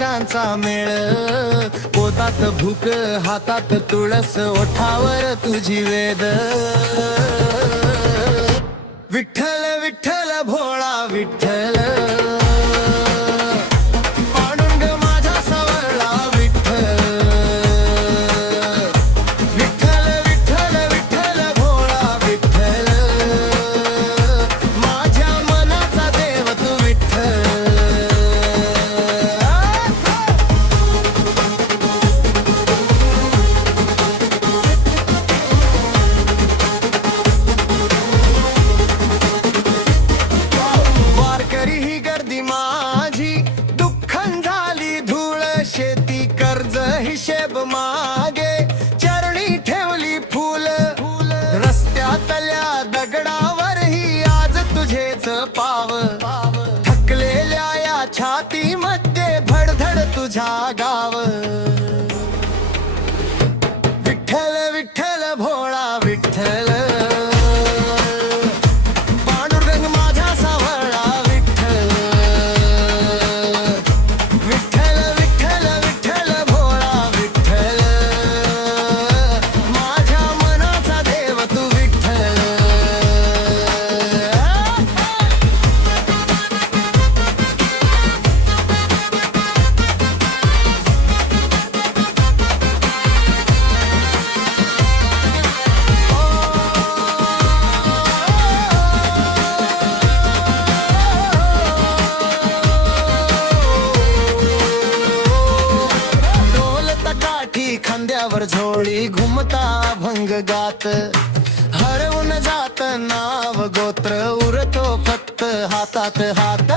आकाशांचा मेळ, पोतात भूक हातात तुळस, ओठावर तुझी वेद. विठ्ठल विठ्ठल भोळा विठ्ठल, पांडुरंग माझा सावळा विठ्ठल. विठ्ठल विठ्ठल विठ्ठल भोळा विठ्ठल, माझ्या मनाचा देव तू विठ्ठल. वारकरी ही गर्दी माझी, दुःखन झाली धूळ, शेती कर्ज हिशेब मागे, चरणी ठेवली फूल. रस्त्यातल्या दगडावरही आज तुझेच पाव, थकलेल्या या छातीमध्ये भडधड तुझा गाव. विठ्ठल विठ्ठल भोळा विठ्ठल, पांडुरंग माझा सावळा विठ्ठल. विठ्ठल विठ्ठल विठ्ठल भोळा विठ्ठल, माझ्या मनाचा देव तू विठ्ठल. काठी खांद्यावर झोळी, घुमता भंग गात, हरवून जात नाव गोत्र, उरतो फक्त हातात हात.